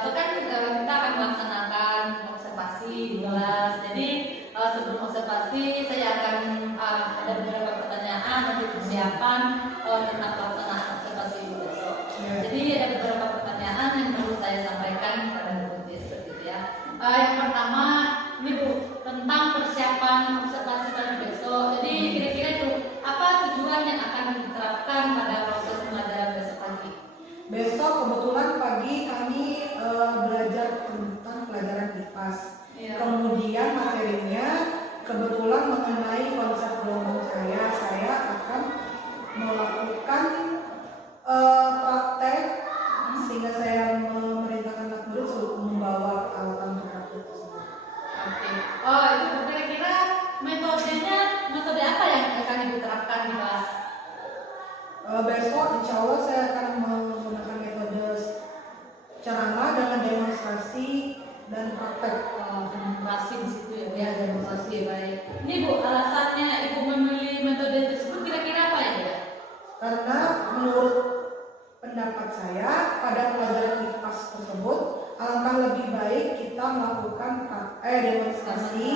itu kan kita akan melaksanakan observasi di kelas. Jadi sebelum observasi saya akan ada beberapa pertanyaan untuk persiapan tentang pelaksanaan observasi besok. Jadi ada beberapa pertanyaan yang perlu saya sampaikan kepada Bu Putih seperti itu ya. Yang pertama ini Bu, tentang persiapan observasi pada besok. Jadi kira-kira itu apa tujuan yang akan diterapkan pada proses pembelajaran besok pagi? Besok kebetulan pagi kami belajar tentang pelajaran IPAS. Kemudian materinya kebetulan mengenai konsep gelombang cahaya. Saya akan melakukan praktek sehingga saya memerintahkan anak murid untuk membawa peralatan untuk praktek tersebut. Oke. Oh itu kira-kira metodenya metode apa yang akan diterapkan di kelas? Besok insya Allah saya akan menggunakan metode ceramah dengan demonstrasi dan praktek. Demonstrasi di situ ya, ya demonstrasi baik. Ini Bu, alasannya Ibu memilih metode tersebut kira-kira apa ya? Karena menurut pendapat saya pada pelajaran IPAS tersebut alangkah lebih baik kita melakukan demonstrasi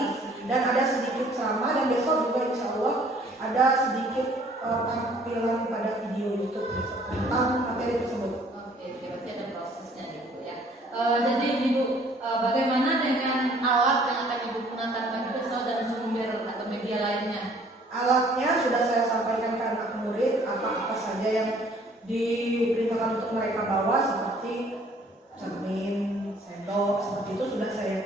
dan ada sedikit ceramah, dan besok juga insya Allah ada sedikit tampilan pada video YouTube besok tentang materi tersebut. Oke, berarti ada prosesnya gitu ya. Jadi Ibu, bagaimana dengan alat yang akan Ibu gunakan bagi besok dan sumber atau media lainnya? Alatnya sudah saya sampaikan ke anak murid apa-apa saja yang diperintahkan untuk mereka bawa, seperti cermin, sendok, seperti itu sudah saya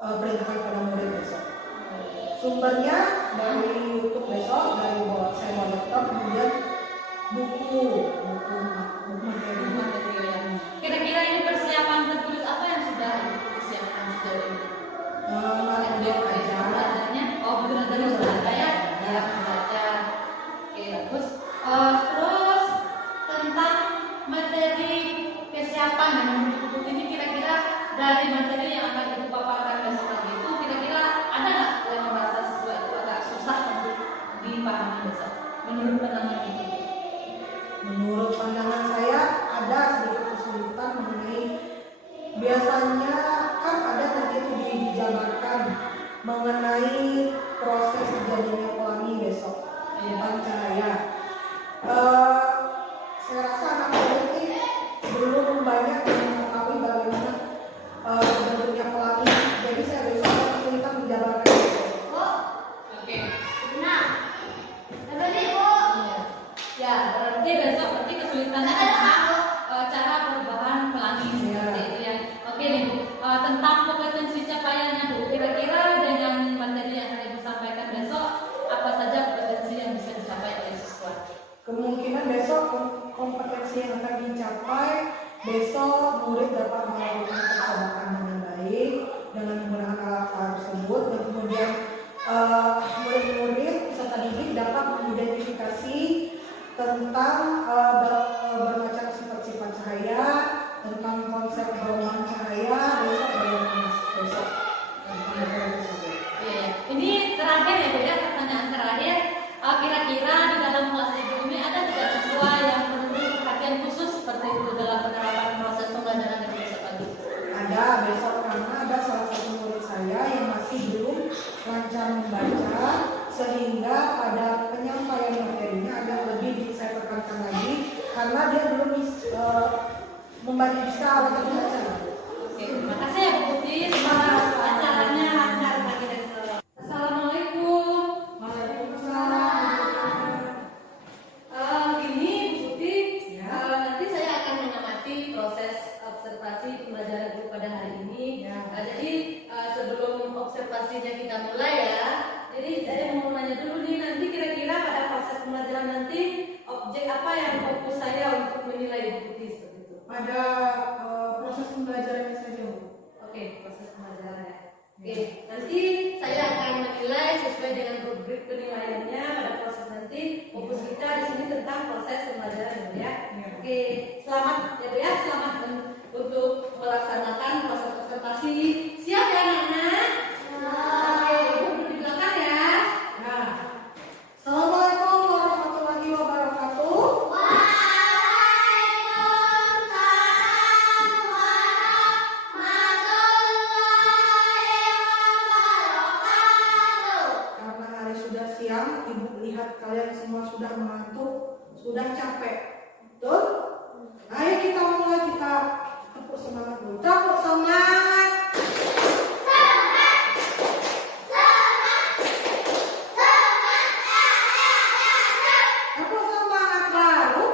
perintahkan kepada murid besok. Sumbernya dari YouTube besok, dari saya bawa laptop, kemudian buku materi. Kira-kira ini persiapan tertulis apa yang sudah disiapkan sejauh ini? Belajarnya. Oh, betul-betul sudah ada ya? Ya, belajar. Oke, terus tentang materi kesiapan dan menurut ini kira-kira dari materi yang akan Ibu paparkan besok pagi itu kira-kira ada nggak yang merasa sesuai itu agak susah untuk dipahami besok? Menurut pandangan Ibu? Menurut pandangan saya ada sedikit kesulitan mengenai, biasanya kan ada nanti itu dijabarkan mengenai proses terjadinya pelangi besok tentang cahaya. Saya rasa anak murid ini belum banyak yang mengetahui bagaimana terbentuknya pelangi, jadi saya besok kesulitan menjabarkan itu. Oke. Nah, ya, berarti kesulitannya tentang cara perubahan pelangi seperti itu ya. Oke nih Bu, tentang kompetensi capaiannya Bu, kira-kira dengan materi yang akan Ibu sampaikan besok, apa saja kompetensi yang bisa dicapai oleh siswa? Kemungkinan besok kompetensi yang akan dicapai, besok murid dapat melakukan percobaan dengan baik dengan menggunakan alat-alat tersebut, dan kemudian murid-murid peserta didik dapat mengidentifikasi tentang bermacam sifat-sifat cahaya, tentang konsep gelombang cahaya besok. Iya. Ini terakhir ya Bu ya, pertanyaan terakhir. Kira-kira di dalam kelas Ibu ini ada tidak siswa yang perlu perhatian khusus seperti itu dalam penerapan proses pembelajaran dari besok pagi? Ada besok, karena ada salah satu murid saya yang masih belum lancar membaca, sehingga pada penyampaian materinya agak lebih saya tekankan lagi karena dia belum bisa membaca. Oke, terima kasih ya Bu Putih. Semoga acaranya lancar bagi dari seluruh. Assalamualaikum. Waalaikumsalam. Gini Bu Putih, nanti saya akan mengamati proses observasi pembelajaran Ibu pada hari ini. Jadi sebelum observasinya kita mulai ya. Jadi saya mau nanya dulu nih, nanti kira-kira pada proses pembelajaran nanti objek apa yang fokus saya untuk menilai Bu Putih seperti itu? Pada proses pembelajarannya saja, Bu. Oke, proses pembelajarannya. Oke, nanti saya akan menilai sesuai dengan rubrik penilaiannya pada proses nanti. Fokus kita di sini tentang proses pembelajaran ya. Oke, selamat ya Bu ya, selamat untuk melaksanakan proses observasi. Siap ya anak-anak? Oke, Ibu duduk di belakang ya. Nah, Assalamualaikum warahmatullahi wabarakatuh. Waalaikumsalam warahmatullahi siang, Ibu lihat kalian semua sudah mengantuk, sudah capek. Betul? Ayo kita mulai, kita tepuk semangat dulu. Tepuk semangat. Tepuk semangat baru.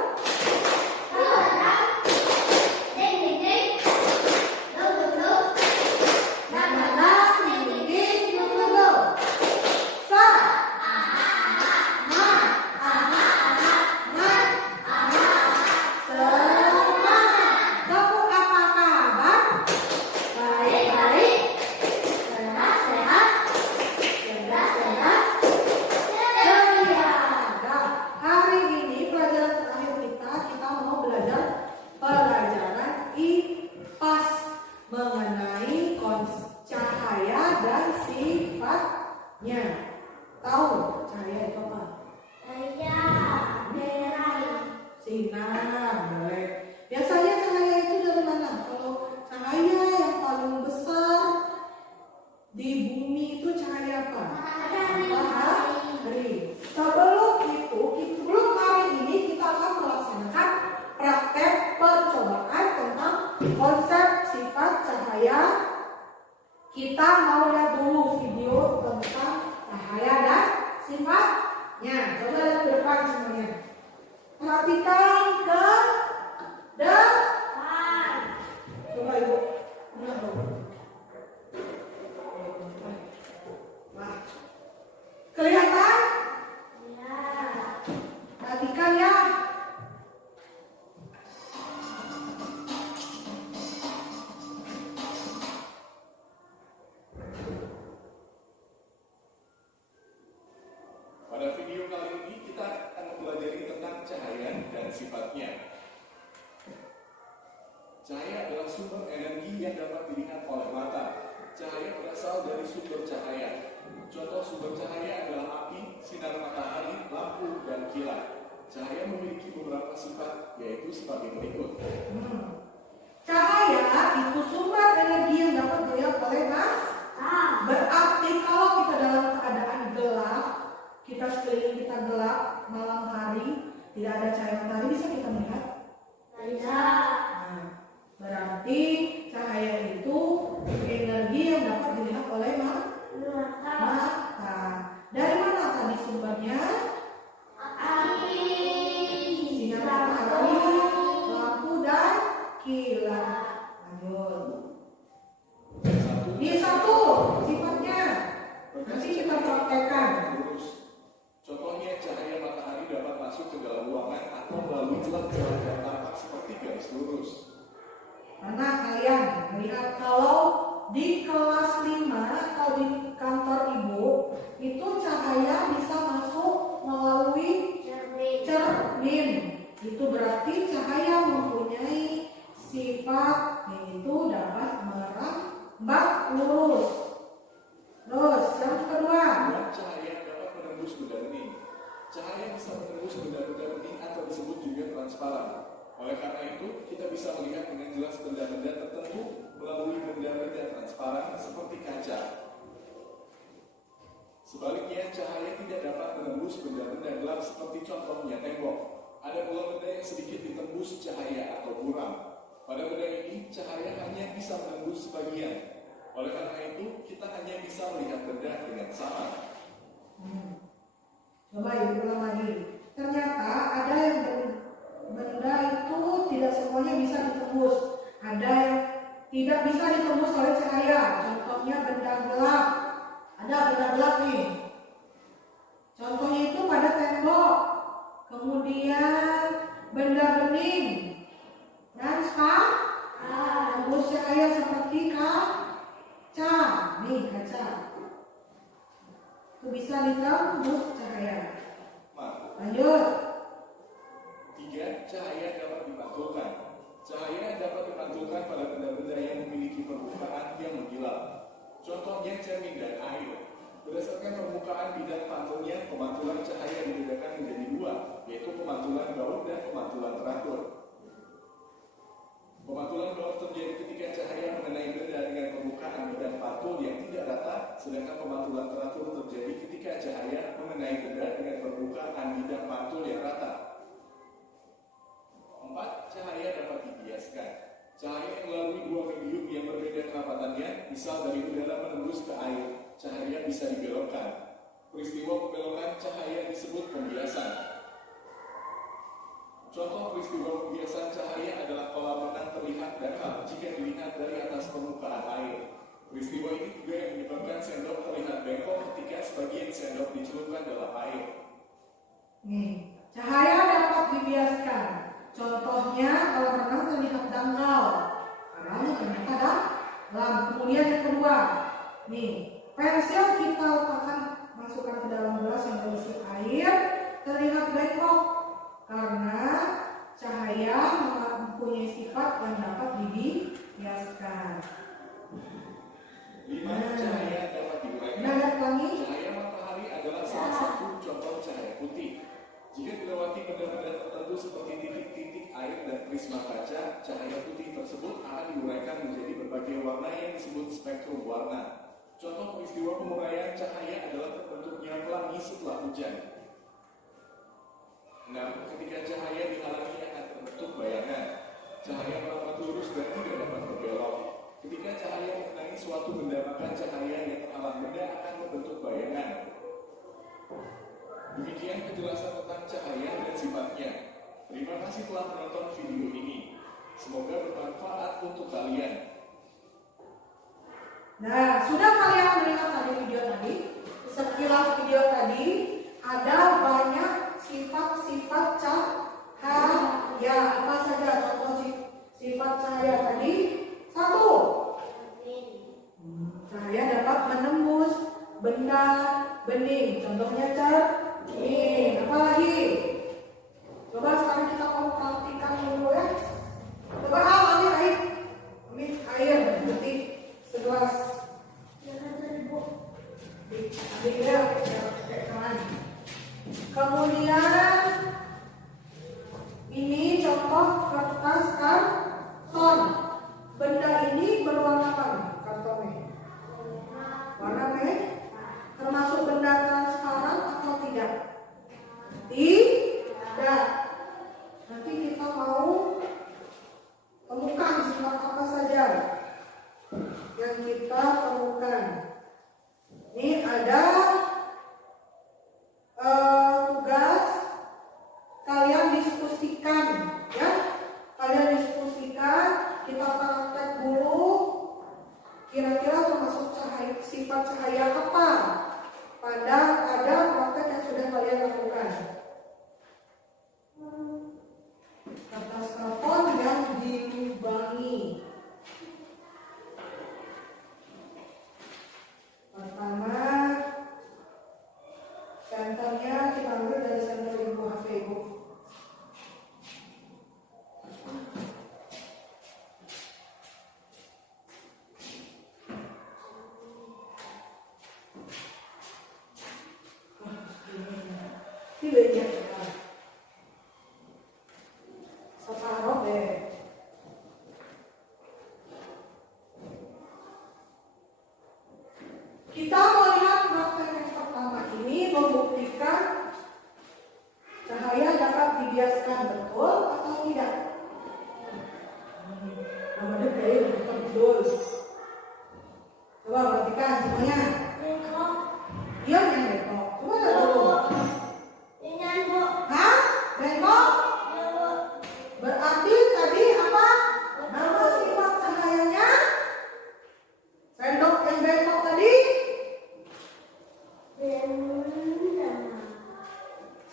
Tepuk apa kabar? Baik-baik. Sehat-sehat. Cerdas-cerdas. Ceria. Nah, hari ini pelajaran terakhir kita mau belajar pelajaran IPAS mengenai cahaya dan sifatnya. Tahu cahaya itu apa? Sinar, boleh. Biasanya cahaya itu dari mana? Kalau cahaya yang paling besar di bumi itu cahaya apa? Matahari. Sebelum hari ini kita akan melaksanakan praktek percobaan tentang konsep sifat cahaya. Kita mau lihat dulu video tentang cahaya dan sifatnya. Coba lihat ke depan semuanya. Perhatikan ke depan. Coba Ibu. Benar dong. Nah, kelihatan? Perhatikan ya. Pada video kali ini kita akan mempelajari tentang cahaya dan sifatnya. Cahaya adalah sumber energi yang dapat dilihat oleh mata. Cahaya berasal dari sumber cahaya. Contoh sumber cahaya adalah api, sinar matahari, lampu, dan kilat. Cahaya memiliki beberapa sifat, yaitu sebagai berikut. Cahaya itu sumber energi yang dapat dilihat oleh mata. Berarti kalau kita dalam keadaan gelap, kita sekeliling kita gelap, malam hari, tidak ada cahaya matahari, bisa kita melihat? Nah, berarti cahaya itu energi yang dapat dilihat oleh mata. Dari mana tadi sumbernya? Sinar matahari, lampu, dan kilat. Lanjut. Ini satu sifatnya. Nanti kita praktekkan. Contohnya cahaya matahari dapat masuk ke dalam ruangan atau melalui celah-celah yang tampak seperti garis lurus. Mana kalian melihat kalau di kelas 5 atau di kantor Ibu itu cahaya bisa masuk melalui cermin. Itu berarti cahaya mempunyai sifat yaitu dapat merambat lurus. Terus yang kedua, Cahaya dapat menembus benda bening. Cahaya bisa menembus benda-benda bening atau disebut juga transparan. Oleh karena itu, kita bisa melihat dengan jelas benda-benda tertentu melalui benda-benda transparan seperti kaca. Sebaliknya, cahaya tidak dapat menembus benda-benda gelap seperti contohnya tembok. Ada pula benda yang sedikit ditembus cahaya atau buram. Pada benda ini, cahaya hanya bisa menembus sebagian. Oleh karena itu, kita hanya bisa melihat benda dengan sama. coba Ibu ulang lagi. Ternyata ada yang benda itu tidak semuanya bisa ditembus. Ada yang tidak bisa ditembus oleh cahaya. Contohnya benda gelap. Ada benda gelap nih. Contohnya itu pada tembok. Kemudian benda bening. Dan tembus cahaya seperti kaca. Nih kaca. Itu bisa ditembus cahaya. Lanjut. 3. Cahaya dapat dipantulkan. Cahaya dapat dipantulkan pada benda-benda yang memiliki permukaan yang mengkilap. Contohnya cermin dan air. Berdasarkan permukaan bidang pantulnya, pemantulan cahaya dibedakan menjadi dua, yaitu pemantulan baut dan pemantulan teratur. Pemantulan baut terjadi ketika cahaya mengenai benda dengan permukaan bidang pantul yang tidak rata, sedangkan pemantulan teratur terjadi ketika cahaya mengenai benda misal dari udara menembus ke air, cahaya bisa dibelokkan. Peristiwa pembelokan cahaya disebut pembiasan. Contoh peristiwa pembiasan cahaya adalah kolam renang terlihat dangkal jika dilihat dari atas permukaan air. Peristiwa ini juga yang menyebabkan sendok terlihat bengkok ketika sebagian sendok dicelupkan dalam air. Nih, cahaya dapat dibiaskan. Contohnya kolam renang terlihat dangkal karena ternyata ada lampu. Kemudian yang kedua, nih, pensil kita letakkan masukkan ke dalam gelas yang berisi air terlihat bengkok karena cahaya mempunyai sifat yang dapat dibiaskan. 5. Cahaya dapat diuraikan. Lihat lagi. Cahaya matahari adalah salah satu contoh cahaya putih. Jika dilewati benda-benda tertentu seperti titik-titik air dan prisma kaca, cahaya putih tersebut akan diuraikan menjadi berbagai warna yang disebut spektrum warna. Contoh peristiwa penguraian cahaya adalah terbentuknya pelangi setelah hujan. 6. Ketika cahaya dihalangi akan terbentuk bayangan. Cahaya merambat lurus dan tidak dapat berbelok. Ketika cahaya mengenai suatu benda, maka cahaya yang terhalang benda akan membentuk bayangan. Demikian penjelasan tentang cahaya dan sifatnya. Terima kasih telah menonton video ini. Semoga bermanfaat untuk kalian. Nah, sudah kalian melihat tadi video tadi? Sekilas video tadi ada banyak sifat-sifat cahaya. Apa saja contoh sifat cahaya tadi? 1. Cahaya dapat menembus benda bening. Contohnya cermin. Apa lagi? Coba sekarang kita perhatikan dulu ya. Coba ambil air berarti segelas. Kemudian ini contoh kertas karton. Benda ini berwarna apa? Kartonnya warna merah. Termasuk benda transparan atau tidak? Tidak. Nanti kita mau temukan sifat apa saja yang kita temukan. Ini ada tugas kalian diskusikan, ya. Kalian diskusikan, kita praktek dulu. Kira-kira termasuk sifat cahaya apa pada praktek yang sudah kalian lakukan. Kertas karton yang dilubangi. Pertama, senternya kita ambil dari senter ibu HP ibu. Pilihnya separuh deh. Kita melihat praktek yang pertama ini membuktikan cahaya dapat dibiaskan, betul atau tidak? Namanya kayak betul. Coba perhatikan semuanya. Iya yang bengkok. Coba lihat dulu. Hah? Bengkok? Berarti tadi apa? Nama sifat cahayanya? Sendok yang bengkok tadi?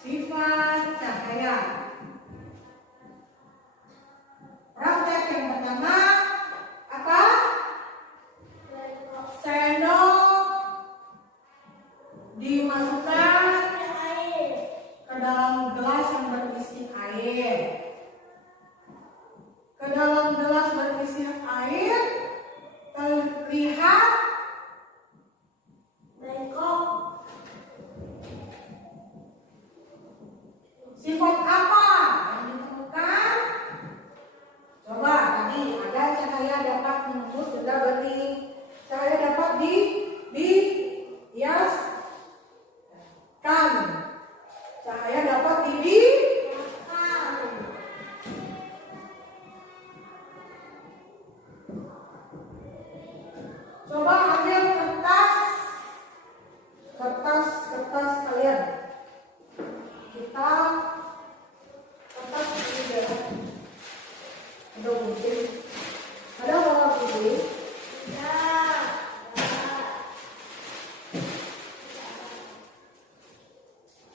Sifat cahaya. Praktek yang pertama apa? Sendok dimasukkan ke dalam gelas yang berisi air. Ke dalam gelas berisi air terlihat bengkok. Sifat apa yang ditemukan? Coba tadi ada cahaya dapat menembus benda bening. Cahaya dapat dibiaskan. Cahaya dapat dibiaskan.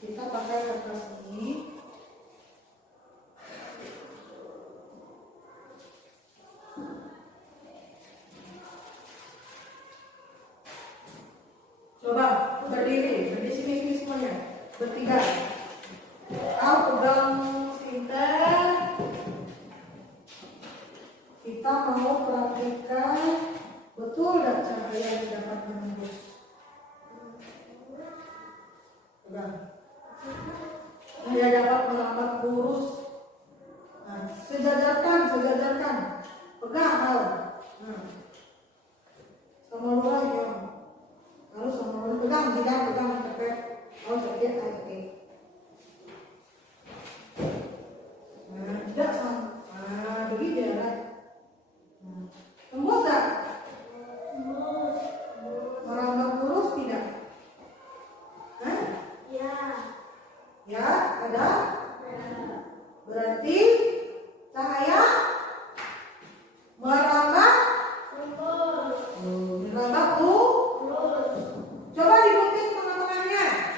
kita pakai kertas ini. Coba berdiri di sini semuanya bertiga. Kau pegang sinter. Kita mau perhatikan betul dan cahaya yang dapat menembus. Pegang. Cahaya dapat melambat lurus. Nah, sejajarkan. Pegang kau. Nah. Sama lu lagi. Lalu sama lu pegang, pegang kepet. Oh, sakit, oke. Nah, tidak sama. Nah, begitu ya, kan? Tembus tak? Merambah lurus tidak? Hah? Ya, ada? Berarti cahaya merambah lurus. Coba digunting tengah-tengahnya.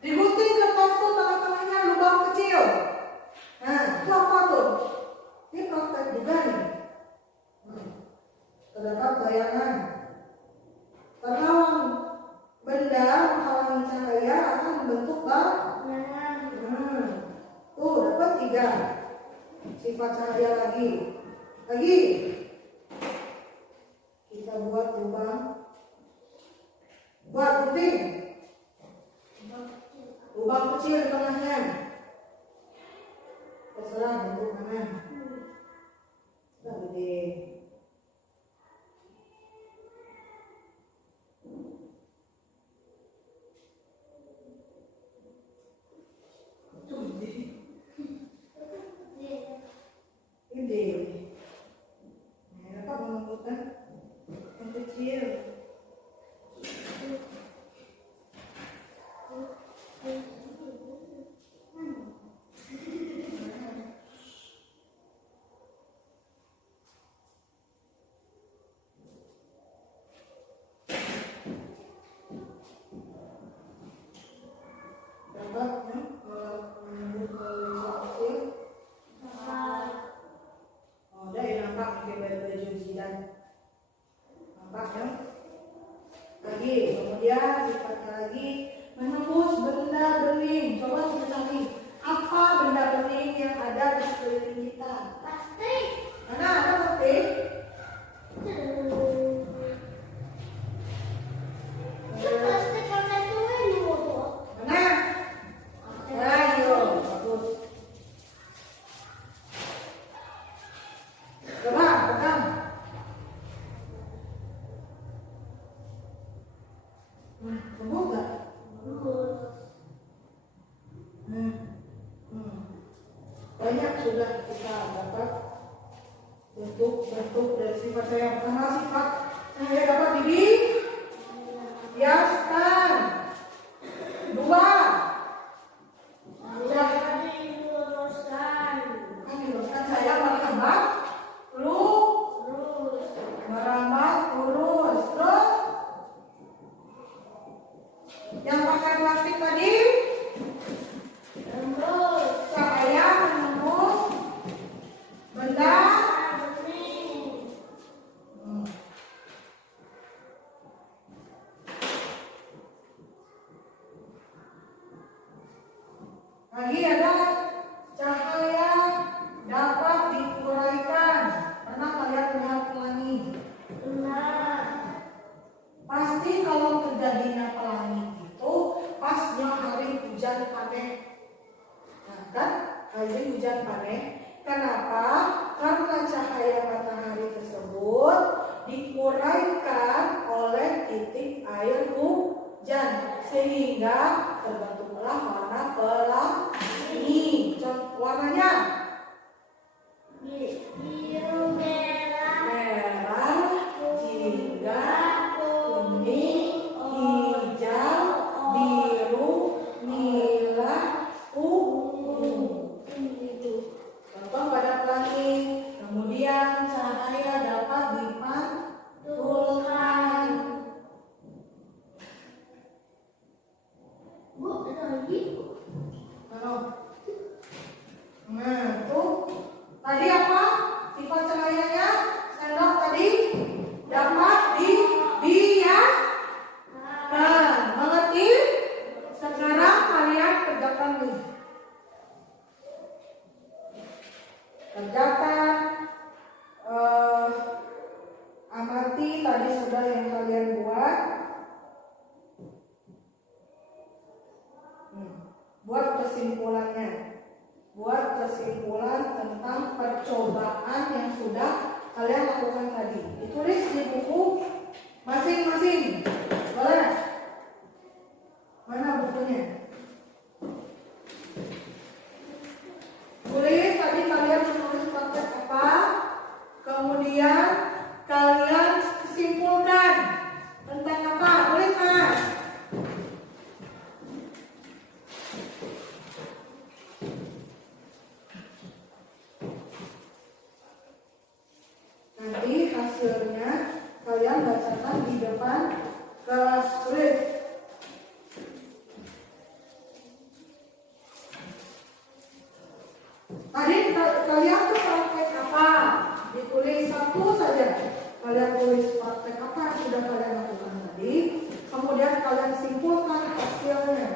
Digunting kertas tuh tengah-tengahnya lubang kecil. Nah, itu apa tuh? Ini praktek juga nih. Terdapat bayangan. Terhalang benda menghalangi cahaya akan membentuk bayangan. Tuh dapat 3. Sifat cahaya lagi. Kita buat lubang. Buat gunting. Lubang kecil di tengahnya. Terserah bentuk mana. Sudah gede. Gede. Nah, apa menentukan yang kecil? Kemudian sifatnya lagi menembus benda bening. Coba kita cari apa benda bening yang ada di sekeliling kita. Plastik. Mana ada plastik? Plastik warna itu ini loh. Mana? Ayo, bagus. Coba pegang. Tembus nggak? Banyak sudah kita dapat bentuk dari sifat saya. Pertama, sifat saya dapat dihiaskan. 2, diluruskan saya merambah lurus. Terus yang pakai plastik tadi cahaya menembus benda. Lagi ada cahaya dapat diuraikan. Pernah kalian melihat pelangi? Pasti kalau terjadinya pelangi itu pasnya hari hujan panen. Nah, kan hari hujan panen. Kenapa? Karena cahaya matahari tersebut diuraikan oleh titik air hujan sehingga terbentuklah warna pelangi. Warnanya Biru, merah, jingga, kuning, hijau, biru, nila, ungu. Contoh pada pelangi. Kemudian cahaya dapat dipantulkan. Nah, tuh. Tadi apa? Sifat cahayanya sendok tadi dapat dibiarkan. Mengerti? Sekarang kalian kerjakan nih. Kerjakan. Amati tadi sudah yang kalian buat. Buat kesimpulannya. Buat kesimpulan tentang percobaan yang sudah kalian lakukan tadi. Ditulis di buku masing-masing. Boleh? Mana bukunya? Tulis tadi kalian menulis praktek apa? Kemudian kalian kesimpulkan tentang apa? Tulis Mas. Nanti hasilnya kalian bacakan di depan kelas. Tulis. Tadi kalian tuh praktek apa? Ditulis satu saja. Kalian tulis praktek apa yang sudah kalian lakukan tadi. Kemudian kalian simpulkan hasilnya.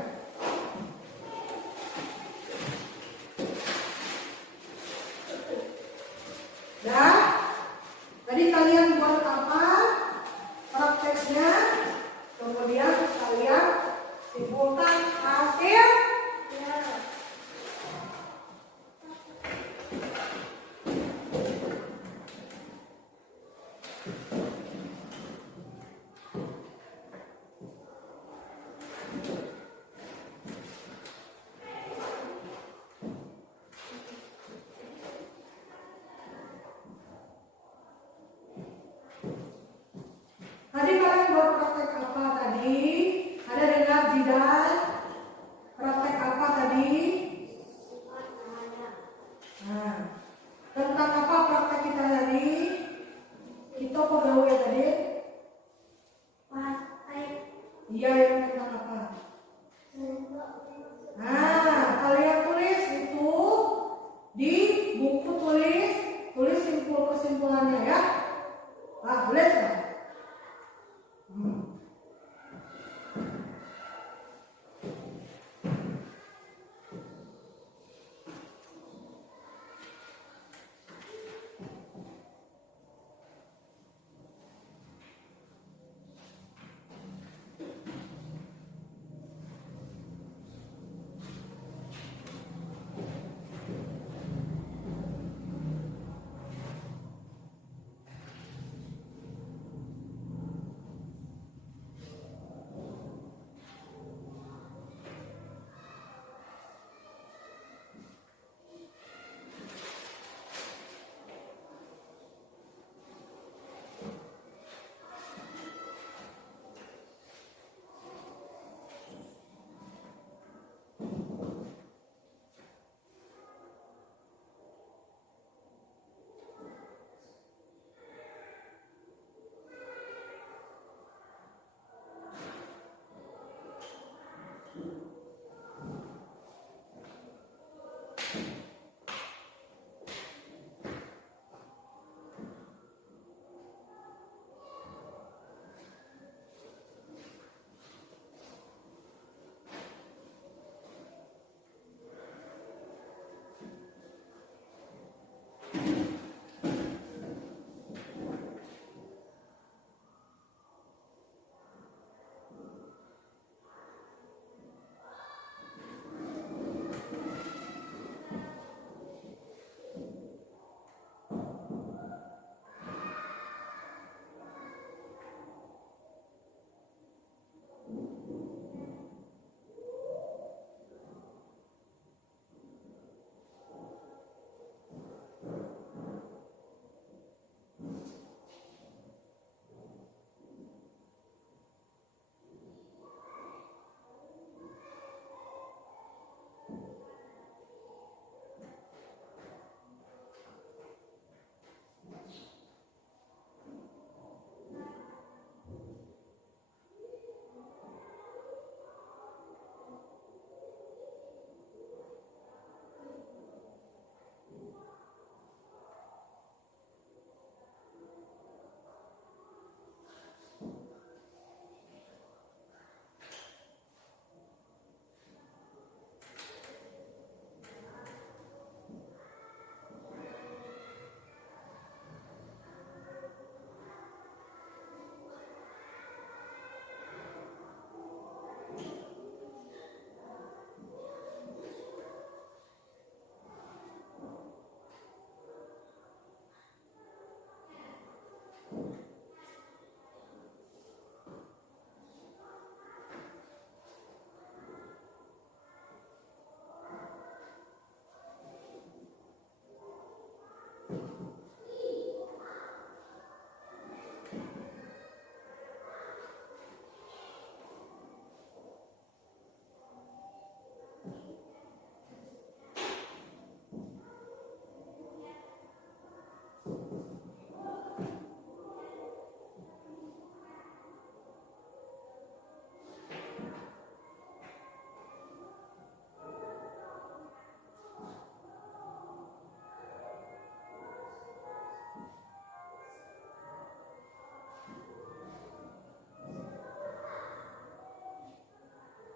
Dan tadi kalian buat apa prakteknya, kemudian kalian simpulkan hasilnya. Tadi kalian buat praktek apa tadi? Ada dengar Jidan? Praktek apa tadi? Nah, tentang apa praktek kita tadi? Kita pegawai tadi? Iya, yang tentang apa? Nah, kalian tulis itu di buku tulis simpul kesimpulannya ya. Nah, tulis kan?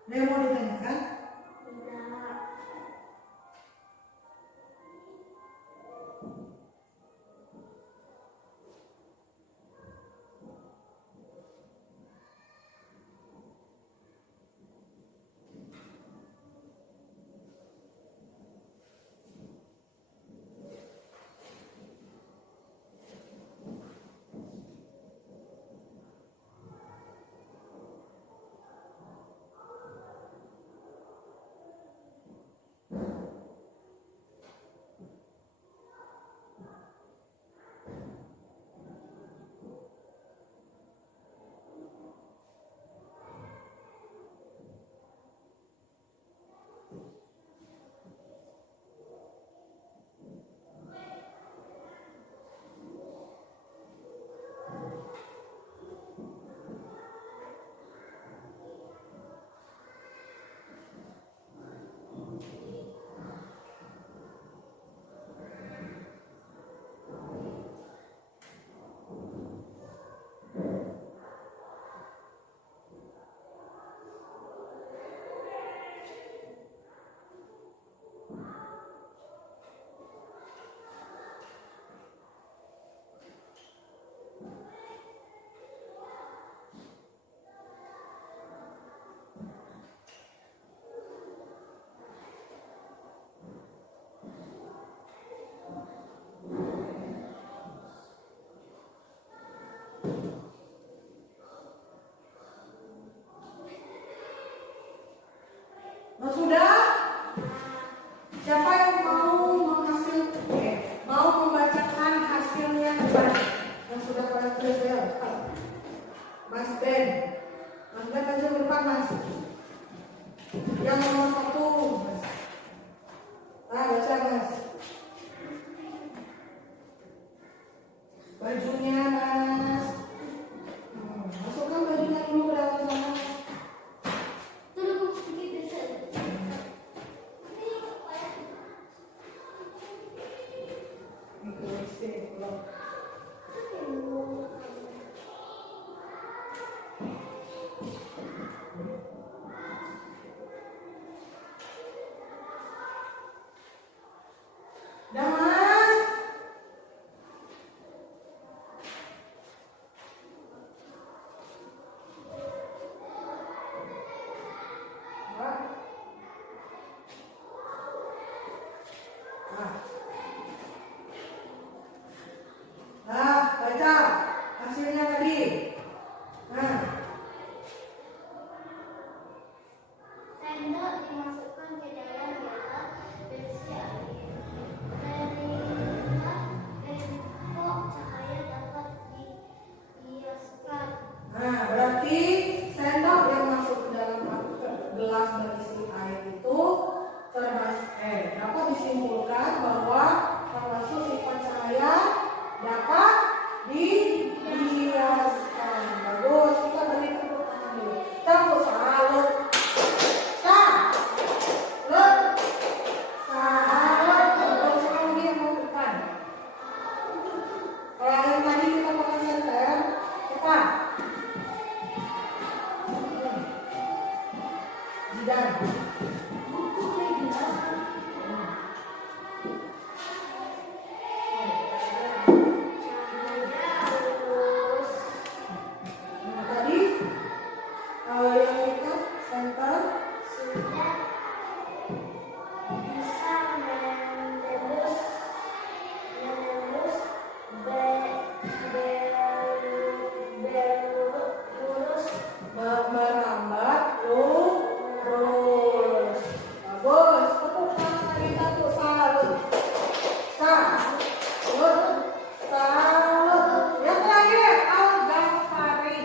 Ada yang mau ditanyakan? Tidak. Nah, sudah? Siapa yang mau membacakan hasilnya kepada yang sudah pada tulis ya? Mas Ben. Mas Ben aja depan Mas. Yang nomor 1 Mas. Nah, baca Mas. Bajunya Mas. Masukkan bajunya dulu ke dalam sana. Tunggu sedikit saja. Dah Mas. Nah, baca hasilnya tadi. Nah, Sendok dimasukkan ke dalam gelas berisi air. Terlihat bentuk cahaya dapat dibiaskan. nah berarti sendok yang masuk ke dalam gelas berisi air itu dapat disimpulkan bahwa termasuk sifat cahaya dapat dibiaskan. Bagus, kita beri tepuk tangan dulu. Tepuk salut. Salut. Salut. Bagus sekali yang mau depan. Kalau yang tadi kita pakai senter, cepat. Jidan. Buku meja. Terus Nah, tadi yang kita center sudah bisa menembus berlurus. merambat lurus. Bagus. Tepuk tangan lagi, tepuk salut. Salut. Salut. Yang terakhir Al-Ghafari.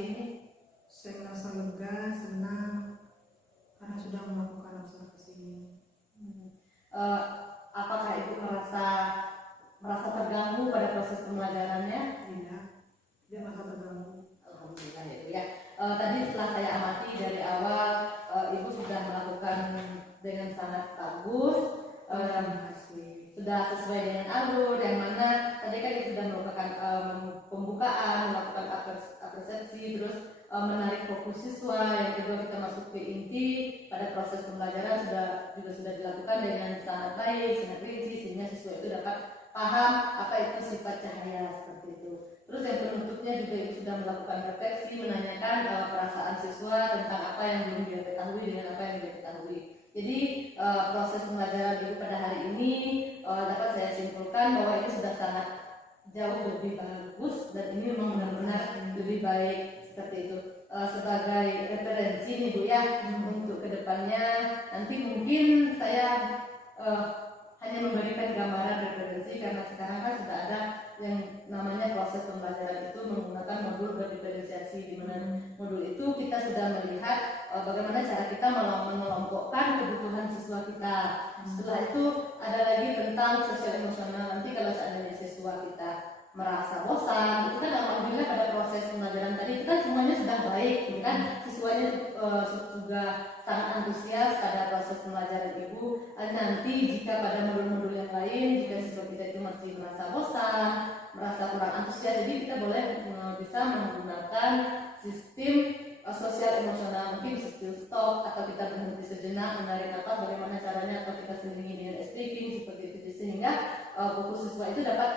ini? Saya merasa lega, senang karena sudah melakukan observasi ini. Eh, apakah ibu merasa terganggu pada proses pembelajarannya? Tidak merasa terganggu. Alhamdulillah ya Bu ya. Tadi setelah saya amati dari awal, ibu sudah melakukan dengan sangat bagus, Terima kasih. sudah sesuai dengan alur yang mana tadi kan itu sudah merupakan pembukaan, melakukan apresiasi, terus menarik fokus siswa. Yang kedua kita masuk ke inti pada proses pembelajaran juga sudah dilakukan dengan sangat baik, sangat rinci, sehingga siswa itu dapat paham apa itu sifat cahaya seperti itu. Terus yang penutupnya juga ibu sudah melakukan refleksi, menanyakan perasaan siswa tentang apa yang belum dia ketahui dengan apa yang dia ketahui. Jadi proses pembelajaran ibu pada hari ini dapat saya simpulkan bahwa ini sudah sangat jauh lebih bagus dan ini memang benar-benar lebih baik seperti itu. Sebagai referensi nih Bu ya, untuk kedepannya nanti mungkin saya hanya memberikan gambaran referensi karena sekarang kan sudah ada yang namanya proses pembelajaran itu menggunakan modul berdiferensiasi, di mana modul itu kita sudah melihat bagaimana cara kita mengelompokkan kebutuhan siswa kita. Setelah itu ada lagi tentang sosial emosional. Nanti kalau seandainya siswa kita merasa bosan, itu kan alhamdulillah pada proses pembelajaran tadi itu kan semuanya sudah baik, gitu kan? Siswanya juga sangat antusias pada proses pembelajaran ibu. Nanti jika pada modul-modul yang lain, jika siswa kita itu masih merasa bosan, merasa kurang antusias, jadi kita boleh bisa menggunakan sistem sosial emosional, mungkin skill stop atau kita berhenti sejenak, menarik nafas, bagaimana caranya, atau kita sembunyi dengan stripping seperti itu, sehingga fokus siswa itu dapat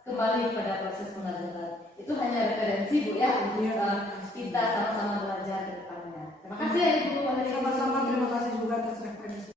kembali pada proses pembelajaran. Itu hanya referensi Bu ya untuk kita sama-sama belajar ke depannya. Terima kasih ya Ibu. Sama-sama, terima kasih juga atas referensi.